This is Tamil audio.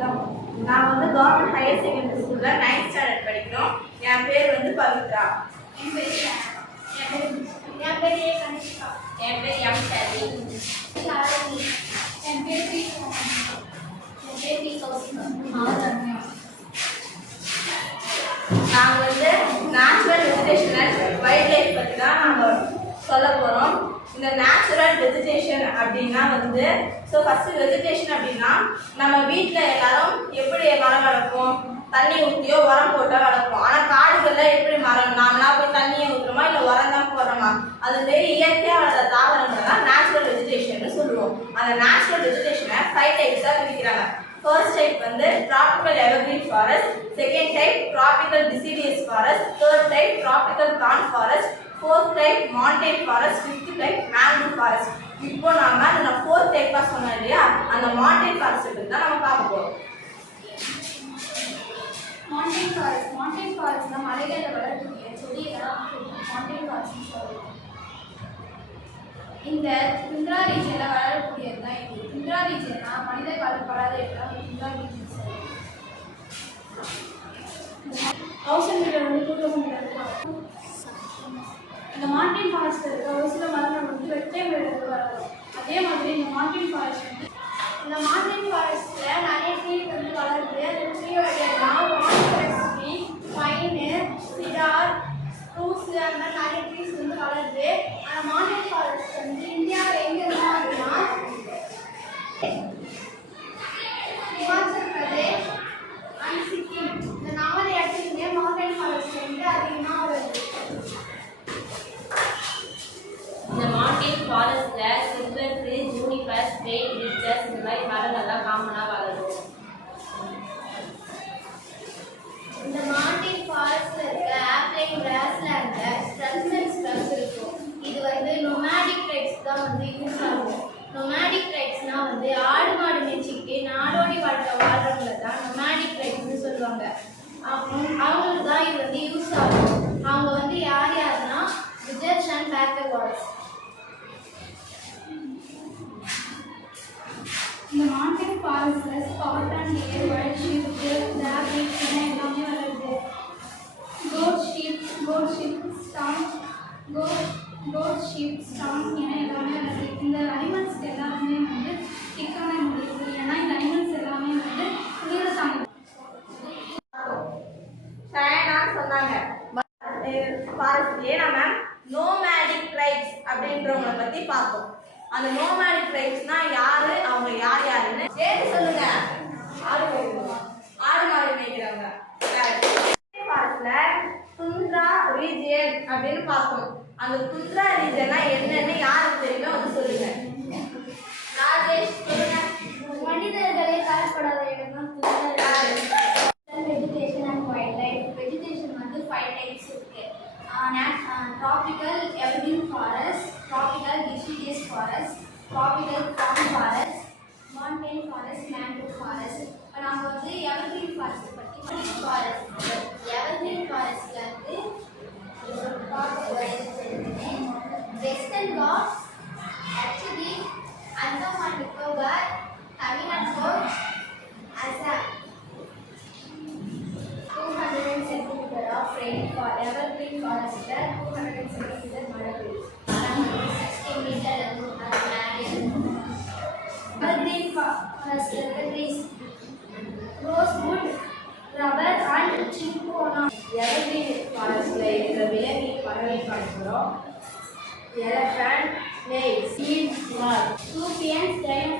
வணக்கம். நான் கவர்மெண்ட் ஹையர் செகண்டரி ஸ்கூல்ல 9th ஸ்டாண்டர்ட் படிக்கிறோம். என் பேர் பவித்ரா. என் பேர் என் பேர் ஏ கனிஷ்கா. என் பேர் எம் சரி. என் பேர் பி என் பேர் பி கௌசிகா. நாங்கள் natural vegetation and wild life பற்றி தான் நாங்கள் சொல்ல போகிறோம். இந்த நேச்சுரல் வெஜிடேஷன் அப்படின்னா ஃபர்ஸ்ட் வெஜிடேஷன் அப்படின்னா நம்ம வீட்டில் எல்லாரும் எப்படி மரம் வளர்ப்போம், தண்ணி ஊற்றியோ உரம் போட்டோ வளர்ப்போம். ஆனால் காடுகளில் எப்படி மரம் நாமளா போய் தண்ணியை ஊற்றுறோமா இல்லை உரம் தான் போடுறோமா? அது மாரி இயற்கையாக வளர்ந்த தாவரங்கள் தான் நேச்சுரல் வெஜிடேஷன் சொல்லுவோம். அந்த நேச்சுரல் வெஜிடேஷனை 5 டைப்ஸாக பிரிக்கிறாங்க. First type tropical evergreen forest, second type tropical deciduous forest, third type tropical thorn forest, fourth type mountain forest, fifth type mangrove forest. இப்போ நாம அந்த fourth type சொன்னோம் இல்லையா, அந்த mountain forest பத்தி தான் நம்ம பார்க்க போறோம். mountain forest மலைகளில் வளரக்கூடிய செடிகளை mountain forest சொல்லுவோம். இந்த துந்திரா ரீஜன்ல வளரக்கூடியது தான் இது. துந்திரா ரீஜன்னா மனிதர் வளர்ப்படாத இடம் துந்திரா ரீஜன். 1000 மீட்டர் தூரம் இருக்கும். இந்த மார்டின் ஃபாரஸ்ட் இருக்க ஒரு சில மரங்கள் வெட்டை விழுந்து வரும். அதே மாதிரி இந்த மார்டின் ஃபாரஸ்ட்ல நிறைய ட்ரீ வளருது. அந்த ட்ரீயோட ட்ரீ, பைனு, சிடார், ஸ்ப்ரூஸ் அந்த மாதிரி நிறைய ட்ரீஸ் வளருது. ஆனால் மார்டின் ஃபாரஸ்ட் இந்தியாவில் எங்கே இருக்கும் அப்படின்னா ஹிமாச்சல் பிரதேஷ் அண்ட் சிக்கிம் இந்த 4 இடத்துலையுமே மார்டின் ஃபாரஸ்ட் அதிகமாக வருது. இந்த மவுண்டன் ஃபாரஸ்ட்ல silver tree, juniper, straight riches இந்த மாதிரி மரங்கள்லாம் காமனாக வளரும். இந்த மவுண்டன் ஃபாரஸ்ட்ல இருக்க ஆப்லைன் கிராஸ்லேண்ட்ல ஸ்ட்ரக்ஸ் அண்ட் ஸ்ட்ரக்ஸ் இருக்கும். இது நொமாடிக் ட்ரைப்ஸ் தான் யூஸ் ஆகும். நொமாடிக் ட்ரைப்ஸ்னா ஆடு மாடு மேய்ச்சிக்கிட்டு நாடோடி வாழ்றவங்களை தான் நொமாடிக் ட்ரைப்ஸ்னு சொல்லுவாங்க. அவங்களுக்கு தான் இது யூஸ் ஆகும். அவங்க யாருன்னா விஜர்ஸ் அண்ட் பேக்கர்வார்ட்ஸ். இந்த மவுண்டன் ஃபாரஸ்ட்ல ஸ்காட் and deer, wild sheep, rabbit எல்லாமே வளருது. கோட் ஷீப், ஸ்டாம்ப் என எல்லாமே வருது. இந்த அனிமல்ஸ் எல்லாருமே திக்கான முடியுது. ஏன்னா இந்த அனிமல்ஸ் எல்லாமே நீரை தாங்க சொன்னாங்க. ஃபாரஸ்ட்லயே நம்ம நோமேடிக் ட்ரைப்ஸ் அப்படின்றவங்களை பத்தி பார்த்தோம். அந்த நோமேடிக் ட்ரைப்ஸ்னா யாரு, அவங்க யாருன்னு சேர்த்து சொல்லுங்க. ஆடு மாடு மேய்க்கிறவங்க. ஃபாரஸ்ட்ல துந்திரா ரீஜியன் அப்படின்னு பார்த்தோம். அந்த துந்திரா ரீஜன்னா என்னன்னு யாருக்கு தெரியுமோ சொல்லுங்க. ராஜேஷ் சொல்லுங்க. மனிதர்களே காணப்படாத இடம் தான் tundra. Vegetation and wildlife. Vegetation 5 types இருக்கு. tropical evergreen forest, tropical deciduous forest, tropical thorn forest, mountain forest, mangrove forest. இப்போ நம்ம evergreen forest பத்தி evergreen forestல Western Ghats, Lakshadweep, Andaman and Nicobar, Tamil Nadu, Assam. 200 centimeter of rainfall. Evergreen forest 200 centimeter மழை பெய்யும். 60 meter evergreen forest trees, rosewood, rubber and cinchona. evergreen forestல இருக்கிற விலங்கு பறவை பார்க்கிறோம். elephant, snake, seal, moth, Scorpions, giant